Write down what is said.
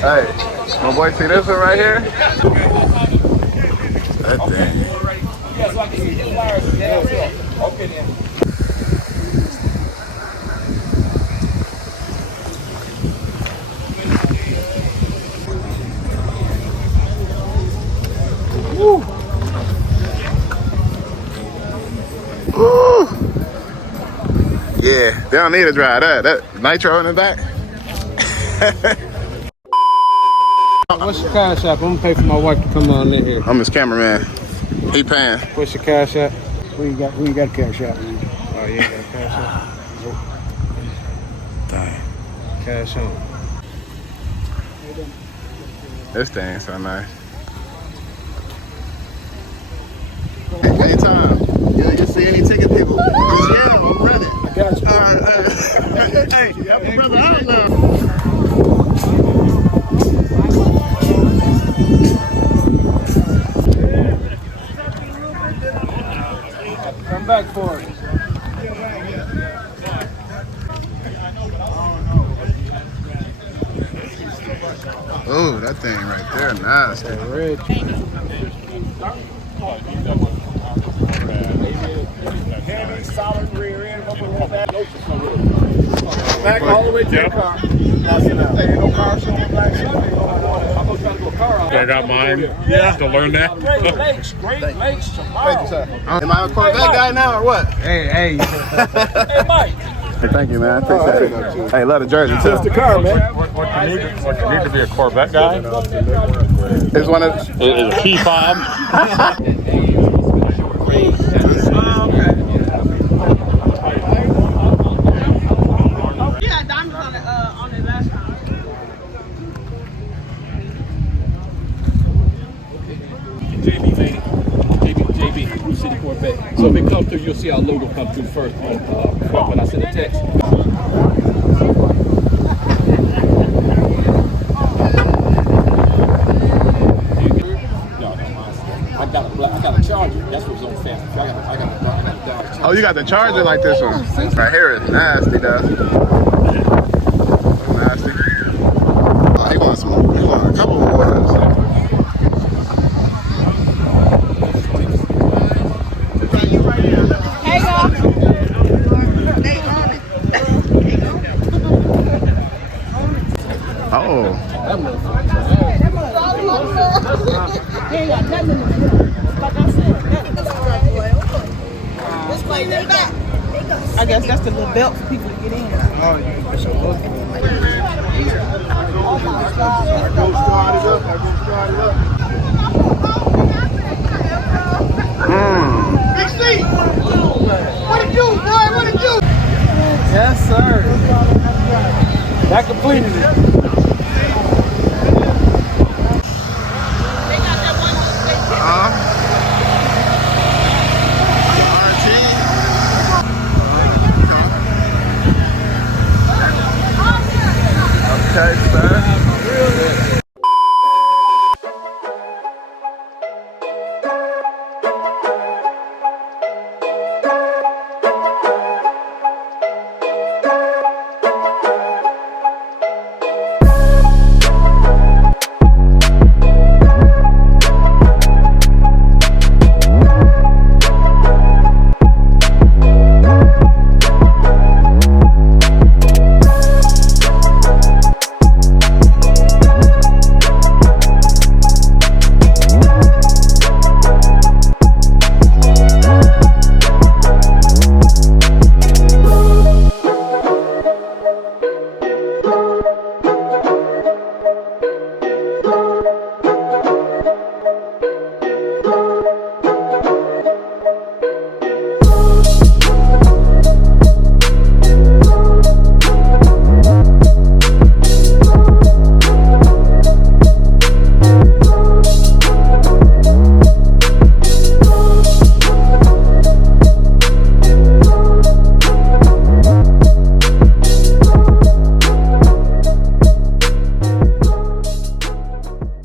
Hey, my boy, see this one right here? That thing. Woo. Woo. Yeah, they don't need to drive that. That nitro in the back. What's your cash app? I'm gonna pay for my wife to come on in here. I'm his cameraman. He paying. What's your cash app? We ain't got cash app. Oh, you ain't got cash app? Nope. Dang. Cash on. This thing's so nice. Anytime. You see any ticket people? Yeah, I'm ready. I got you. All right. Hey, brother, I don't know. Come back for it. Oh, that thing right there, nice. Red. Heavy, solid rear end. Back all the way to the car. That's enough. There ain't no car showing Black Sunday. I got mine. Yeah. To learn that. Great lakes. Great lakes tomorrow. Thank you, sir. Am I a Corvette guy now or what? Hey. Hey, Mike. Hey, thank you, man. Appreciate it. Hey, love the jersey too. Just the car, man. What you need to be a Corvette guy It's one of is a key fob. Yeah, diamonds on the last time. JB, man. JB, Blue City Corvette. So if it comes through, you'll see our logo come through first when I send a text. I got a Charger. That's what's on fast. I got a Dodge. Oh, you got the Charger like this one. Right here is nasty, though. Nasty. Oh, he wants some. He wants a couple more ones. Hey, y'all. Oh. I guess that's the little belt for people to get in. Oh, you can so look. Big Steve! What it do, boy? What it do? Yes, sir. That completed it. RT. Kake, man.